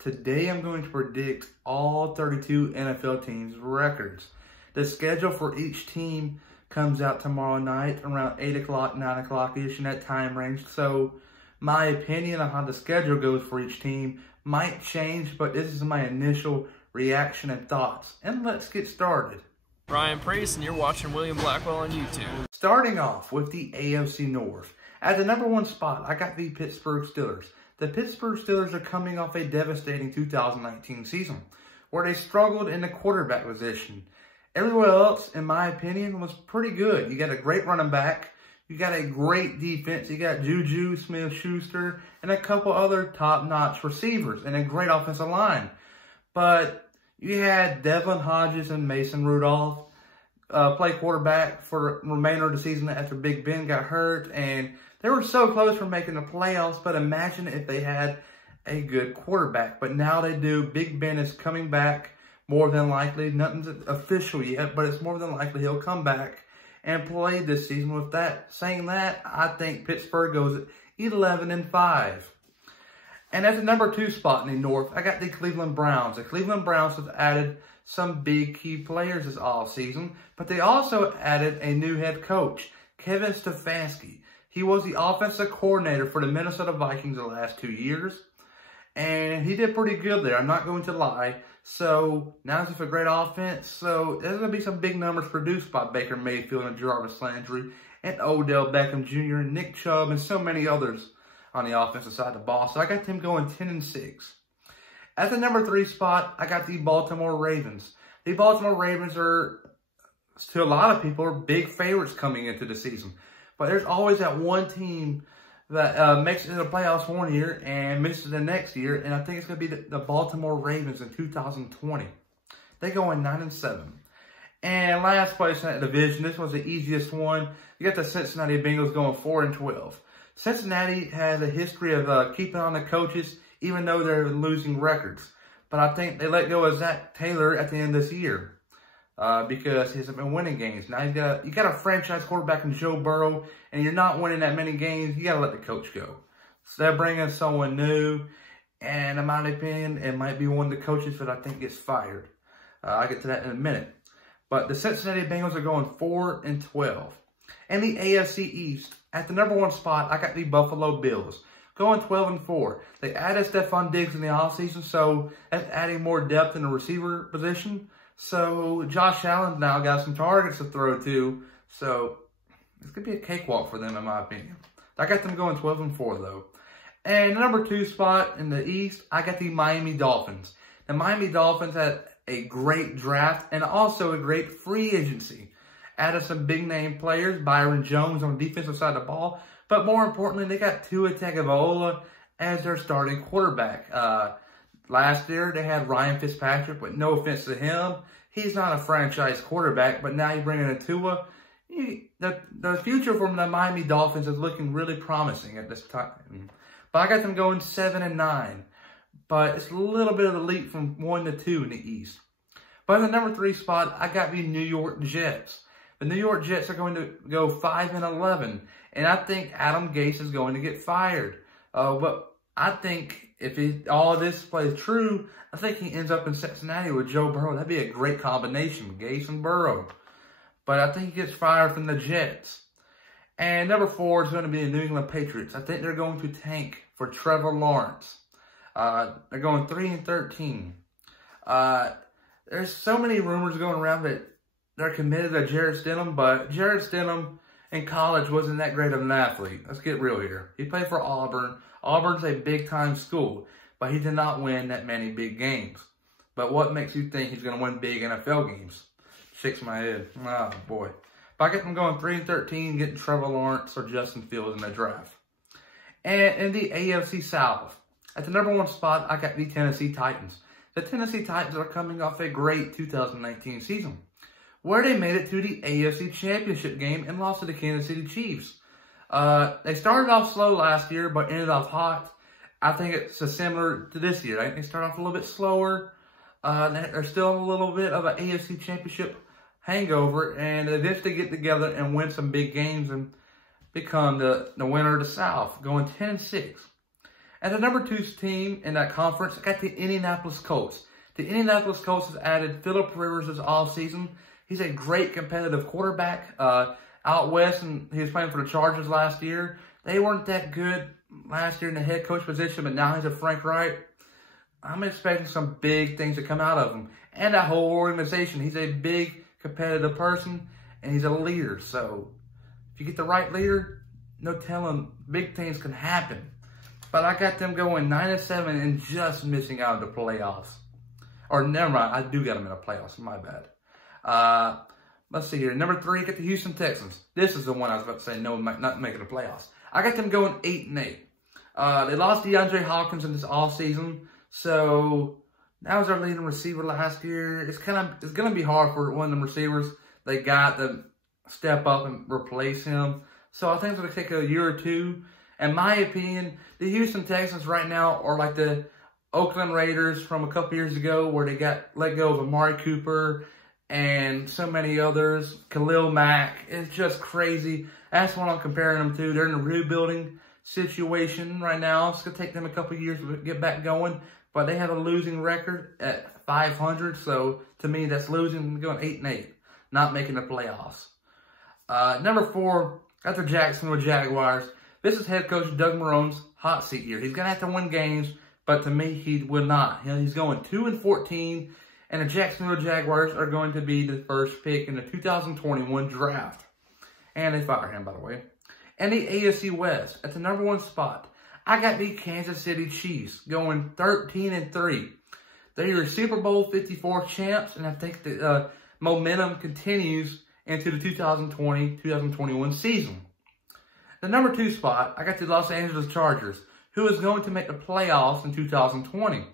Today I'm going to predict all 32 NFL teams' records. The schedule for each team comes out tomorrow night around 8 o'clock, 9 o'clock-ish in that time range. So my opinion on how the schedule goes for each team might change, but this is my initial reaction and thoughts. And let's get started. Ryan Priest, and you're watching William Blackwell on YouTube. Starting off with the AFC North. At the number one spot, I got the Pittsburgh Steelers. The Pittsburgh Steelers are coming off a devastating 2019 season, where they struggled in the quarterback position. Everywhere else, in my opinion, was pretty good. You got a great running back. You got a great defense. You got Juju Smith-Schuster and a couple other top-notch receivers and a great offensive line. But you had Devlin Hodges and Mason Rudolph play quarterback for the remainder of the season after Big Ben got hurt. And they were so close from making the playoffs, but imagine if they had a good quarterback. But now they do. Big Ben is coming back more than likely. Nothing's official yet, but it's more than likely he'll come back and play this season. With that, saying that, I think Pittsburgh goes at 11-5. And at the number two spot in the North, I got the Cleveland Browns. The Cleveland Browns have added some big key players this offseason, but they also added a new head coach, Kevin Stefanski. He was the offensive coordinator for the Minnesota Vikings the last 2 years, and he did pretty good there. I'm not going to lie. So now it's a great offense. So there's going to be some big numbers produced by Baker Mayfield and Jarvis Landry and Odell Beckham Jr. and Nick Chubb and so many others on the offensive side of the ball. So I got them going 10-6. At the number three spot, I got the Baltimore Ravens. The Baltimore Ravens are, to a lot of people, are big favorites coming into the season. But there's always that one team that makes it to the playoffs one year and misses the next year. And I think it's going to be the Baltimore Ravens in 2020. They go in 9-7. And last place in that division, this was the easiest one. You got the Cincinnati Bengals going 4-12. Cincinnati has a history of keeping on the coaches, even though they're losing records. But I think they let go of Zach Taylor at the end of this year. Because he hasn't been winning games. Now you got a franchise quarterback in Joe Burrow, and you're not winning that many games. You got to let the coach go. So they're bringing someone new, and in my opinion, it might be one of the coaches that I think gets fired. I'll get to that in a minute. But the Cincinnati Bengals are going 4-12. And the AFC East, at the number one spot, I got the Buffalo Bills going 12-4. They added Stephon Diggs in the offseason, so that's adding more depth in the receiver position. So Josh Allen now got some targets to throw to. So this could be a cakewalk for them, in my opinion. I got them going 12-4, though. And the number two spot in the East, I got the Miami Dolphins. The Miami Dolphins had a great draft and also a great free agency. Added some big-name players, Byron Jones on the defensive side of the ball. But more importantly, they got Tua Tagovailoa as their starting quarterback. Last year, they had Ryan Fitzpatrick, but no offense to him. He's not a franchise quarterback, but now you bring in a Tua. The future from the Miami Dolphins is looking really promising at this time. But I got them going 7-9. But it's a little bit of a leap from 1-2 in the East. But in the number three spot, I got the New York Jets. The New York Jets are going to go 5-11. And I think Adam Gase is going to get fired. But I think if all this plays true, I think he ends up in Cincinnati with Joe Burrow. That'd be a great combination, Gase and Burrow. But I think he gets fired from the Jets. And number four is going to be the New England Patriots. I think they're going to tank for Trevor Lawrence. They're going 3-13. There's so many rumors going around that they're committed to Jarrett Stidham, but Jarrett Stidham in college wasn't that great of an athlete. Let's get real here. He played for Auburn. Auburn's a big-time school, but he did not win that many big games. But what makes you think he's going to win big NFL games? Shakes my head. Oh, boy. But I get them going 3-13, getting Trevor Lawrence or Justin Fields in the draft. And in the AFC South, at the number one spot, I got the Tennessee Titans. The Tennessee Titans are coming off a great 2019 season, where they made it to the AFC Championship game and lost to the Kansas City Chiefs. They started off slow last year, but ended off hot. I think it's similar to this year. I think they start off a little bit slower. They're still a little bit of an AFC Championship hangover, and eventually get together and win some big games and become the winner of the South, going 10-6. At the number 2 team in that conference, I got the Indianapolis Colts. The Indianapolis Colts has added Phillip Rivers this offseason. He's a great competitive quarterback. Out west, and he was playing for the Chargers last year. They weren't that good last year in the head coach position, but now he's a Frank Reich. I'm expecting some big things to come out of him. And that whole organization. He's a big competitive person, and he's a leader. So if you get the right leader, no telling, big things can happen. But I got them going 9-7 and just missing out of the playoffs. Or never mind, I do got them in the playoffs. My bad. Let's see here. Number 3, get the Houston Texans. This is the one I was about to say no, not making the playoffs. I got them going 8-8. They lost DeAndre Hopkins in this offseason, so that was our leading receiver last year. It's going to be hard for one of them receivers they got to step up and replace him. So I think it's going to take a year or two. In my opinion, the Houston Texans right now are like the Oakland Raiders from a couple years ago, where they got let go of Amari Cooper and so many others. Khalil Mack. It's just crazy. That's what I'm comparing them to. They're in a rebuilding situation right now. It's going to take them a couple years to get back going. But they have a losing record at 500. So, to me, that's losing. Going 8-8. Not making the playoffs. Number 4, got the Jacksonville Jaguars. This is head coach Doug Marrone's hot seat year. He's going to have to win games. But to me, he will not. He's going 2-14. And the Jacksonville Jaguars are going to be the first pick in the 2021 draft. And they fired him, by the way. And the AFC West, at the number 1 spot, I got the Kansas City Chiefs going 13-3. They are Super Bowl 54 champs, and I think the momentum continues into the 2020-2021 season. The number 2 spot, I got the Los Angeles Chargers, who is going to make the playoffs in 2020.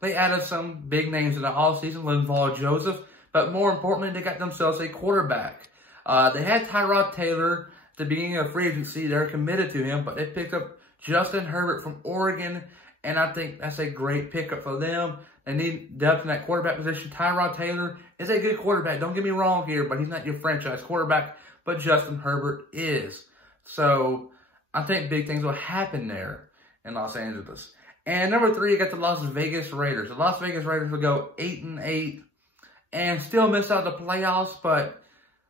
They added some big names in the offseason, Linval Joseph, but more importantly, they got themselves a quarterback. They had Tyrod Taylor at the beginning of free agency. They're committed to him, but they picked up Justin Herbert from Oregon, and I think that's a great pickup for them. They need depth in that quarterback position. Tyrod Taylor is a good quarterback. Don't get me wrong here, but he's not your franchise quarterback, but Justin Herbert is. So I think big things will happen there in Los Angeles. And number 3, you got the Las Vegas Raiders. The Las Vegas Raiders will go 8-8 and still miss out the playoffs, but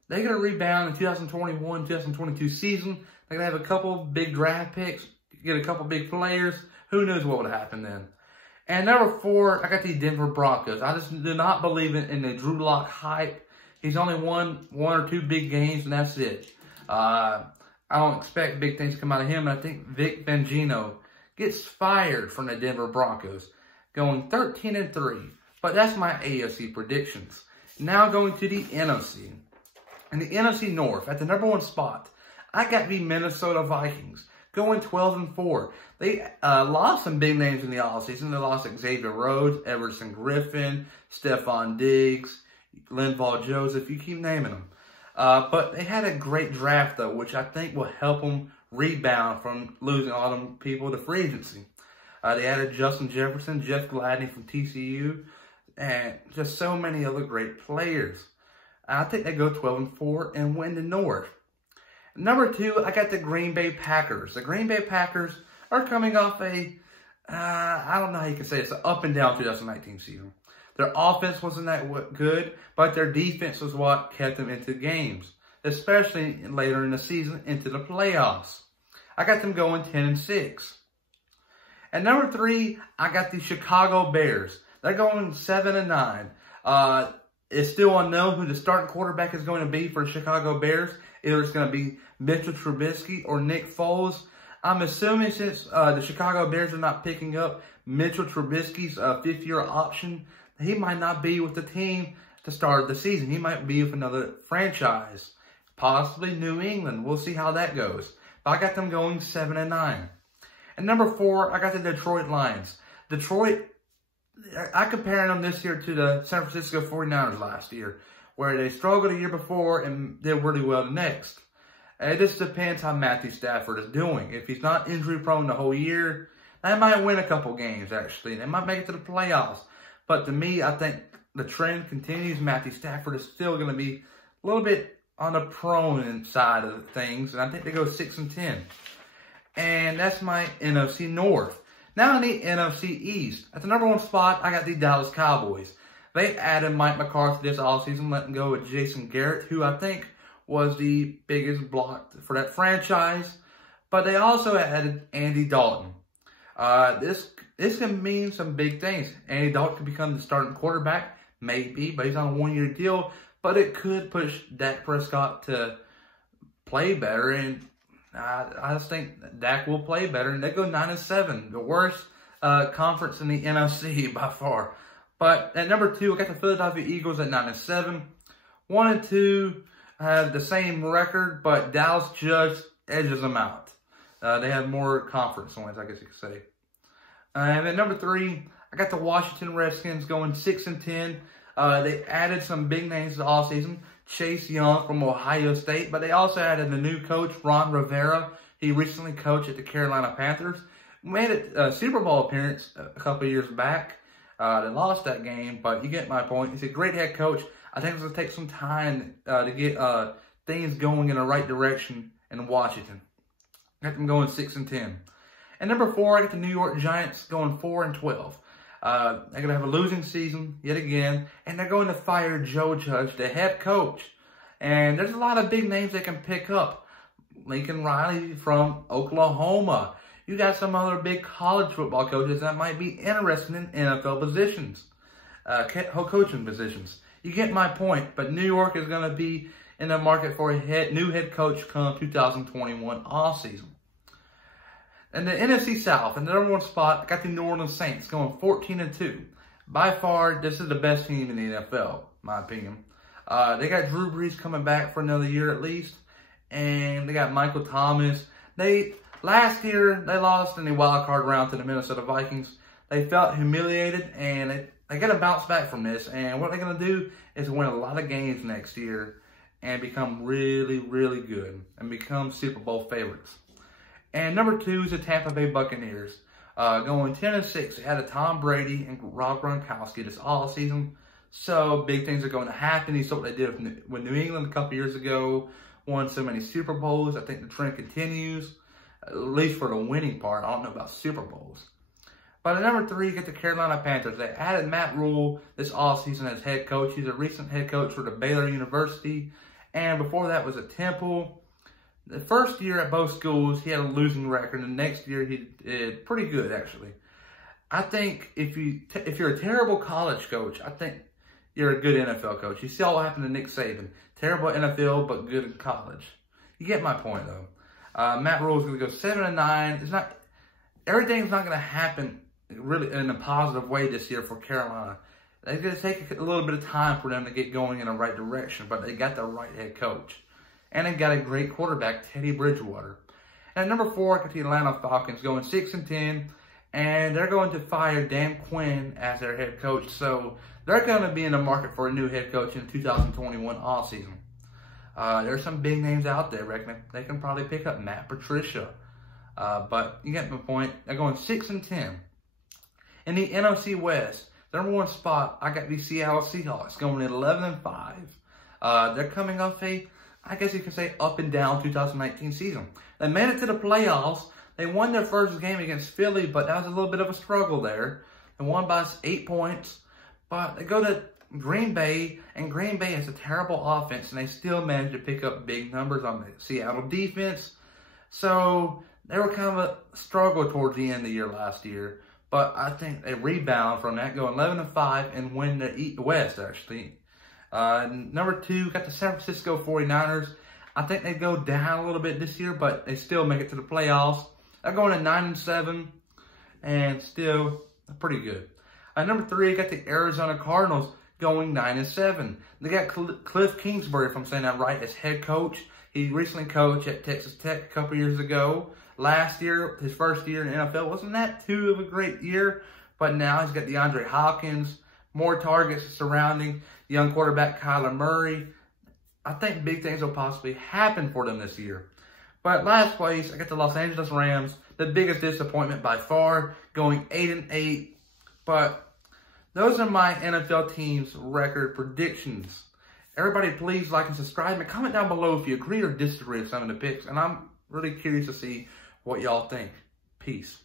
they're going to rebound in 2021-2022 season. They're going to have a couple big draft picks, get a couple big players. Who knows what would happen then? And number 4, I got the Denver Broncos. I just do not believe in the Drew Lock hype. He's only won 1 or 2 big games, and that's it. I don't expect big things to come out of him. And I think Vic Fangio gets fired from the Denver Broncos, going 13-3. But that's my AFC predictions. Now going to the NFC. In the NFC North, at the number 1 spot, I got the Minnesota Vikings, going 12-4. They lost some big names in the offseason. They lost Xavier Rhodes, Everson Griffin, Stephon Diggs, Linval Joseph. You keep naming them. But they had a great draft, though, which I think will help them rebound from losing all them people to free agency. They added Justin Jefferson, Jeff Gladney from TCU, and just so many other great players. I think they go 12-4 and win the North. Number 2, I got the Green Bay Packers. The Green Bay Packers are coming off a, I don't know how you can say it, it's an up and down 2019 season. Their offense wasn't that good, but their defense was what kept them into games, especially later in the season into the playoffs. I got them going 10-6. At number 3, I got the Chicago Bears. They're going 7-9. It's still unknown who the starting quarterback is going to be for the Chicago Bears. Either it's going to be Mitchell Trubisky or Nick Foles. I'm assuming since the Chicago Bears are not picking up Mitchell Trubisky's 5th-year option, he might not be with the team to start the season. He might be with another franchise, possibly New England. We'll see how that goes. But I got them going 7-9. And number 4, I got the Detroit Lions. Detroit, I compare them this year to the San Francisco 49ers last year, where they struggled a year before and did really well the next. It just depends how Matthew Stafford is doing. If he's not injury prone the whole year, they might win a couple games, actually. They might make it to the playoffs. But to me, I think the trend continues. Matthew Stafford is still going to be a little bit on the prone side of things. And I think they go 6-10. And that's my NFC North. Now in the NFC East, at the number 1 spot, I got the Dallas Cowboys. They added Mike McCarthy this offseason, letting go of Jason Garrett, who I think was the biggest block for that franchise. But they also added Andy Dalton. This can mean some big things. Andy Dalton could become the starting quarterback, maybe, but he's on a 1-year deal. But it could push Dak Prescott to play better, and I just think Dak will play better. And they go 9-7, the worst conference in the NFC by far. But at number 2, I got the Philadelphia Eagles at 9-7. 1 and 2 have the same record, but Dallas just edges them out. They have more conference wins, I guess you could say. And at number 3, I got the Washington Redskins going 6-10. They added some big names this offseason. Chase Young from Ohio State, but they also added a new coach, Ron Rivera. He recently coached at the Carolina Panthers. Made a Super Bowl appearance a couple of years back. They lost that game, but you get my point. He's a great head coach. I think it's going to take some time to get things going in the right direction in Washington. I got them going 6-10. And number 4, I got the New York Giants going 4-12. They're going to have a losing season yet again, and they're going to fire Joe Judge, the head coach. And there's a lot of big names they can pick up. Lincoln Riley from Oklahoma. You got some other big college football coaches that might be interested in NFL positions, coaching positions. You get my point, but New York is going to be in the market for a new head coach come 2021 offseason. In the NFC South, in the number 1 spot, I got the New Orleans Saints going 14-2. By far, this is the best team in the NFL, in my opinion. They got Drew Brees coming back for another year at least, and they got Michael Thomas. Last year, they lost in the wild card round to the Minnesota Vikings. They felt humiliated, and they got to bounce back from this. And what they're going to do is win a lot of games next year and become really, really good and become Super Bowl favorites. And number 2 is the Tampa Bay Buccaneers. Going 10-6. They had a Tom Brady and Rob Gronkowski this all season. So big things are going to happen. You saw what they did with New England a couple years ago. Won so many Super Bowls. I think the trend continues. At least for the winning part. I don't know about Super Bowls. But at number 3, you get the Carolina Panthers. They added Matt Rule this offseason as head coach. He's a recent head coach for the Baylor University. And before that was at Temple. The first year at both schools, he had a losing record. And the next year, he did pretty good, actually. I think if you're a terrible college coach, I think you're a good NFL coach. You see all what happened to Nick Saban. Terrible NFL, but good in college. You get my point, though. Matt Rule is going to go 7-9. Everything's not going to happen really in a positive way this year for Carolina. It's going to take a little bit of time for them to get going in the right direction, but they got the right head coach. And they got a great quarterback, Teddy Bridgewater. And at number 4, I got the Atlanta Falcons going 6-10, and they're going to fire Dan Quinn as their head coach. So they're going to be in the market for a new head coach in 2021 offseason. There's some big names out there. Reckon they can probably pick up Matt Patricia. But you get my point. They're going 6-10. In the NFC West, the number 1 spot, I got the Seattle Seahawks going at 11-5. They're coming off I guess you could say, up and down 2019 season. They made it to the playoffs. They won their first game against Philly, but that was a little bit of a struggle there. They won by 8 points. But they go to Green Bay, and Green Bay has a terrible offense, and they still managed to pick up big numbers on the Seattle defense. So they were kind of a struggle towards the end of the year last year. But I think they rebound from that, go 11-5, and win the West, actually. Number 2, got the San Francisco 49ers. I think they go down a little bit this year, but they still make it to the playoffs. They're going at 9-7, and still pretty good. Number 3, got the Arizona Cardinals going 9-7. They got Cliff Kingsbury, if I'm saying that right, as head coach. He recently coached at Texas Tech a couple years ago. Last year, his first year in the NFL, wasn't that too of a great year, but now he's got DeAndre Hopkins, more targets surrounding young quarterback Kyler Murray. I think big things will possibly happen for them this year. But last place, I got the Los Angeles Rams, the biggest disappointment by far, going 8-8. But those are my NFL teams' record predictions. Everybody, please like and subscribe and comment down below if you agree or disagree with some of the picks. And I'm really curious to see what y'all think. Peace.